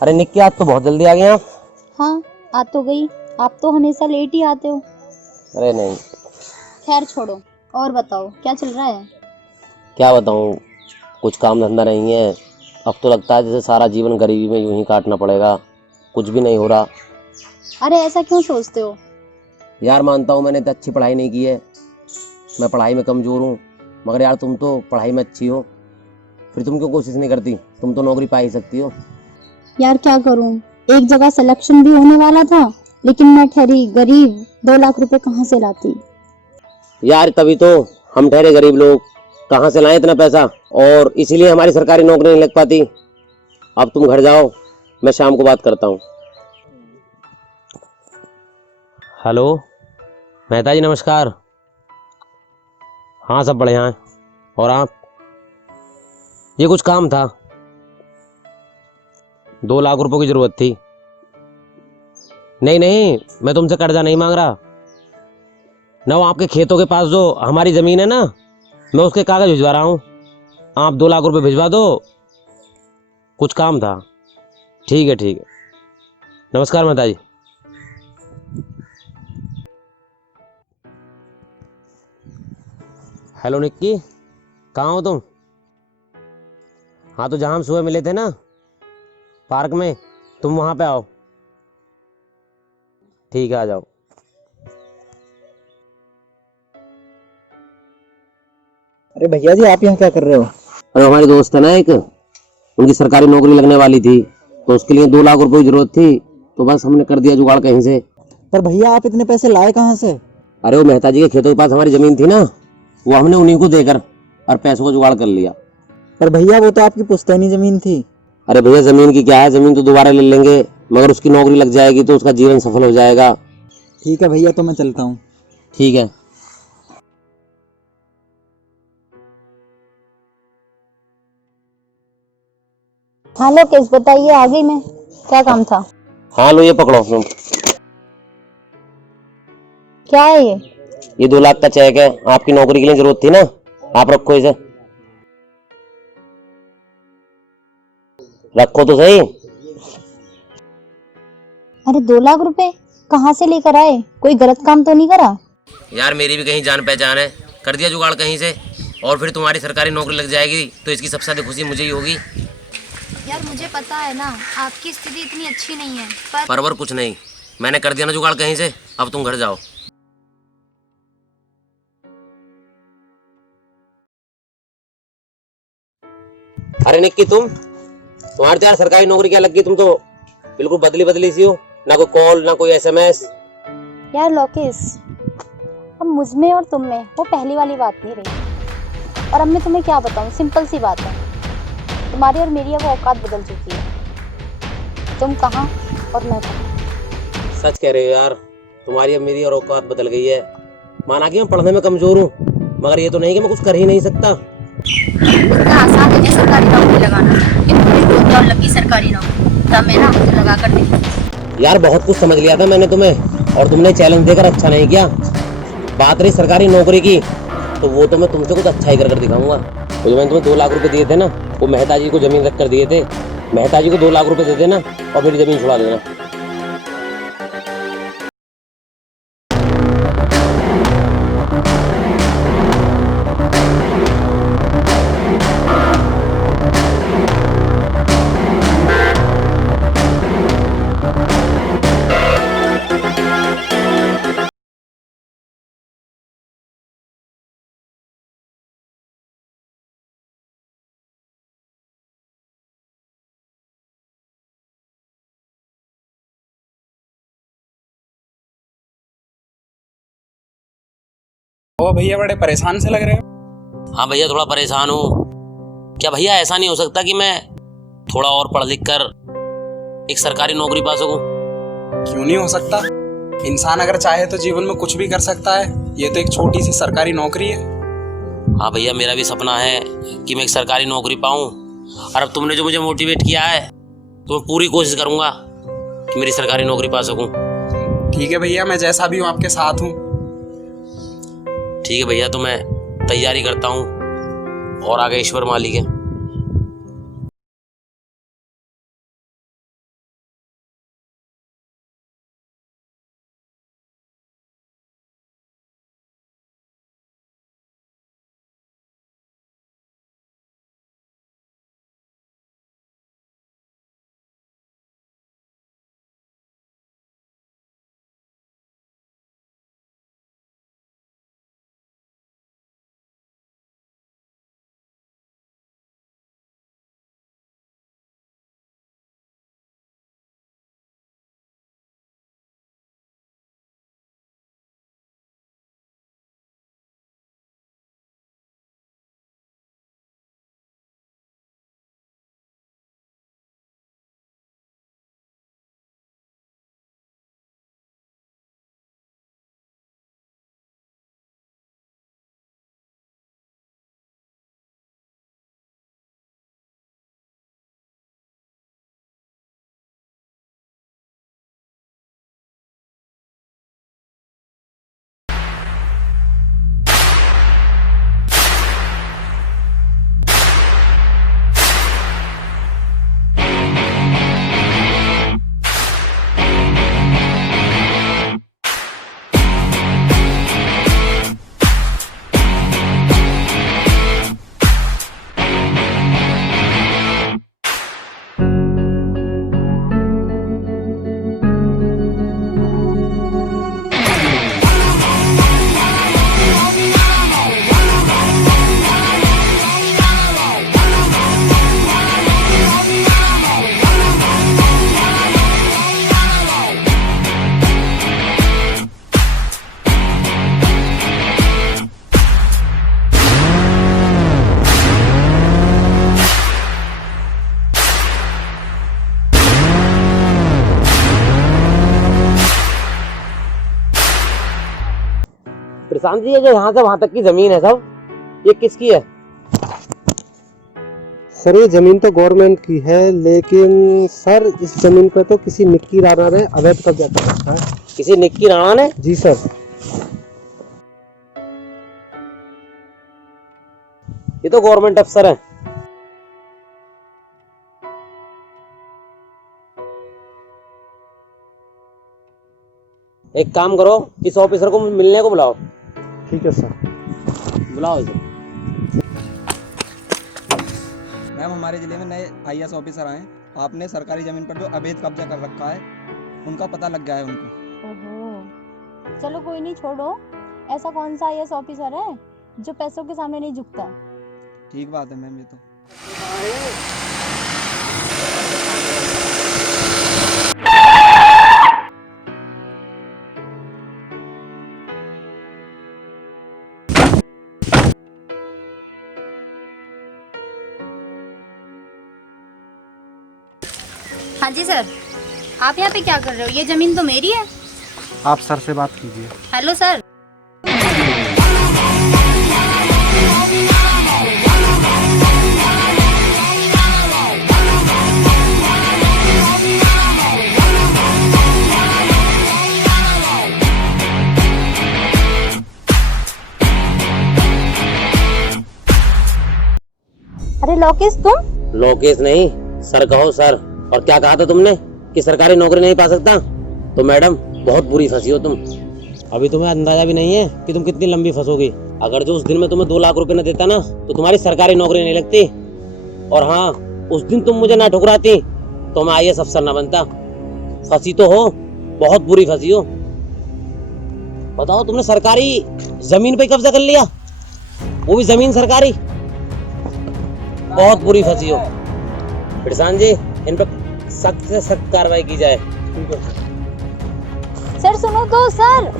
अरे निक्की, आज तो बहुत जल्दी आ गए आप। हाँ, आ तो गई। आप तो हमेशा लेट ही आते हो। अरे नहीं, खैर छोड़ो, और बताओ क्या चल रहा है। क्या बताऊँ, कुछ काम धंधा नहीं है। अब तो लगता है जैसे सारा जीवन गरीबी में यूं ही काटना पड़ेगा। कुछ भी नहीं हो रहा। अरे ऐसा क्यों सोचते हो। यार मानता हूँ मैंने इतनी अच्छी पढ़ाई नहीं की है, मैं पढ़ाई में कमज़ोर हूँ। मगर यार तुम तो पढ़ाई में अच्छी हो, फिर तुम क्यों कोशिश नहीं करती? तुम तो नौकरी पा ही सकती हो। यार क्या करूं, एक जगह सिलेक्शन भी होने वाला था, लेकिन मैं ठहरी गरीब, 2 लाख रुपए कहाँ से लाती। यार तभी तो हम ठहरे गरीब लोग कहाँ से लाएं इतना पैसा, और इसीलिए हमारी सरकारी नौकरी नहीं लग पाती। अब तुम घर जाओ, मैं शाम को बात करता हूँ। हेलो मेहता जी, नमस्कार। हाँ सब बढ़िया हैं। और आप? ये कुछ काम था, 2 लाख रुपए की ज़रूरत थी। नहीं नहीं, मैं तुमसे कर्जा नहीं मांग रहा ना। वो आपके खेतों के पास जो हमारी ज़मीन है ना, मैं उसके कागज़ भिजवा रहा हूँ। आप 2 लाख रुपए भिजवा दो, कुछ काम था। ठीक है ठीक है, नमस्कार मेहता जी। हेलो निक्की, कहाँ हो तुम? हाँ तो जहाँ हम सुबह मिले थे ना, पार्क में, तुम वहाँ पे आओ। ठीक है, आ जाओ। अरे भैया जी, आप यहाँ क्या कर रहे हो? अरे हमारे दोस्त है ना एक, उनकी सरकारी नौकरी लगने वाली थी, तो उसके लिए 2 लाख रुपए की जरूरत थी, तो बस हमने कर दिया जुगाड़ कहीं से। पर भैया आप इतने पैसे लाए कहाँ से? अरे वो मेहता जी के खेतों के पास हमारी जमीन थी ना, वो हमने उन्हीं को देकर और पैसों को जुगाड़ कर लिया। पर भैया वो तो आपकी पुश्तैनी जमीन थी। अरे भैया जमीन की क्या है, जमीन तो दोबारा ले लेंगे, मगर उसकी नौकरी लग जाएगी तो उसका जीवन सफल हो जाएगा। ठीक है भैया, तो मैं चलता हूँ। ठीक है। हाँ लोकेश बताइए, आ गई मैं। क्या काम था। हाँ लो ये पकड़ो तुम। क्या है ये। ये 2 लाख का चेक है, आपकी नौकरी के लिए जरूरत थी ना, आप रखो इसे। रखो तो सही। अरे 2 लाख रुपए कहाँ से लेकर आए, कोई गलत काम तो नहीं करा। यार मेरी भी कहीं जान पहचान है, कर दिया जुगाड़ कहीं से, और फिर तुम्हारी सरकारी नौकरी लग जाएगी तो इसकी सबसे ज्यादा खुशी मुझे ही होगी। यार मुझे पता है ना, आपकी स्थिति इतनी अच्छी नहीं है, पर परवर कुछ नहीं, मैंने कर दिया ना जुगाड़ कहीं से। अब तुम घर जाओ। अरे निक्की, तुम्हारी तो यार सरकारी नौकरी क्या लग गई, तुम तो बिल्कुल बदली बदली सी हो, ना कोई कॉल ना कोई एसएमएस। यार लोकेश, अब मुझ में और तुम में वो पहली वाली बात नहीं रही। और अब मैं तुम्हें क्या बताऊं, सिंपल सी बात है, तुम्हारी और मेरी अब औकात बदल चुकी है। तुम कहाँ और मैं कहाँ। सच कह रहे हो यार, तुम्हारी अब मेरी और औकात बदल गई है। माना कि मैं पढ़ने में कमजोर हूँ, मगर ये तो नहीं कि मैं कुछ कर ही नहीं सकता। इतना आसान नहीं है सरकारी नौकरी लगाना। एक जॉब लगी सरकारी नौकरी, तब मैं ना मुझे लगा कर दी। यार बहुत कुछ समझ लिया था मैंने तुम्हें, और तुमने चैलेंज देकर अच्छा नहीं किया। बात रही सरकारी नौकरी की, तो वो तो मैं तुमसे कुछ अच्छा ही कर दिखाऊंगा। तो जो मैंने तुम्हें 2 लाख रुपए दिए थे ना, वो मेहता जी को जमीन रख कर दिए थे। मेहता जी को 2 लाख रुपए दे देना और मेरी जमीन छुड़ा देना। ओ भैया, बड़े परेशान से लग रहे हो। हाँ भैया, थोड़ा परेशान हूँ। क्या भैया ऐसा नहीं हो सकता कि मैं थोड़ा और पढ़ लिख कर एक सरकारी नौकरी पा सकूं? क्यों नहीं हो सकता? इंसान अगर चाहे तो जीवन में कुछ भी कर सकता है। ये तो एक छोटी सी सरकारी नौकरी है। हाँ भैया, मेरा भी सपना है कि मैं एक सरकारी नौकरी पाऊं, और अब तुमने जो मुझे मोटिवेट किया है, तो मैं पूरी कोशिश करूंगा कि मेरी सरकारी नौकरी पा सकूं। ठीक है भैया, मैं जैसा भी हूँ आपके साथ हूँ। ठीक है भैया, तो मैं तैयारी करता हूँ, और आगे ईश्वर मालिक है। प्रशांत जी, ये जो यहाँ से वहां तक की जमीन है सब, ये किसकी है? सर ये जमीन तो गवर्नमेंट की है, लेकिन सर इस जमीन पर तो किसी निक्की राणा ने अवैध कब्जा कर रखा है। किसी निक्की राणा ने? जी सर। ये तो गवर्नमेंट अफसर है। एक काम करो, इस ऑफिसर को मिलने को बुलाओ। ठीक है सर। बुलाओ इसे। मैम, हमारे जिले में नए आईएएस ऑफिसर आए हैं। आपने सरकारी जमीन पर जो अवैध कब्जा कर रखा है उनका पता लग गया है उनको। ओहो, चलो कोई नहीं, छोड़ो। ऐसा कौन सा आईएएस ऑफिसर है जो पैसों के सामने नहीं झुकता? ठीक बात है मैम, ये तो। हाँ जी सर, आप यहाँ पे क्या कर रहे हो? ये जमीन तो मेरी है। आप सर से बात कीजिए। Hello sir. अरे लोकेश, तुम? लोकेश नहीं, सर कहो सर। और क्या कहा था तुमने कि सरकारी नौकरी नहीं पा सकता? तो मैडम बहुत बुरी फंसी हो तुम। अभी तुम्हें अंदाजा भी नहीं है कि तुम कितनी लंबी फंसोगी। अगर जो उस दिन में तुम्हें 2 लाख रुपए न देता ना, तो तुम्हारी सरकारी नौकरी नहीं लगती। और हाँ, उस दिन तुम मुझे ना ठुकराती तो मैं आईएएस अफसर ना बनता। फंसी तो हो, बहुत बुरी फंसी हो। बताओ, तुमने सरकारी जमीन पे कब्जा कर लिया, वो भी जमीन सरकारी। बहुत बुरी फंसी हो। प्रशांत जी, इन पर सख्त से सख्त कार्रवाई की जाए। सर सुनो तो सर।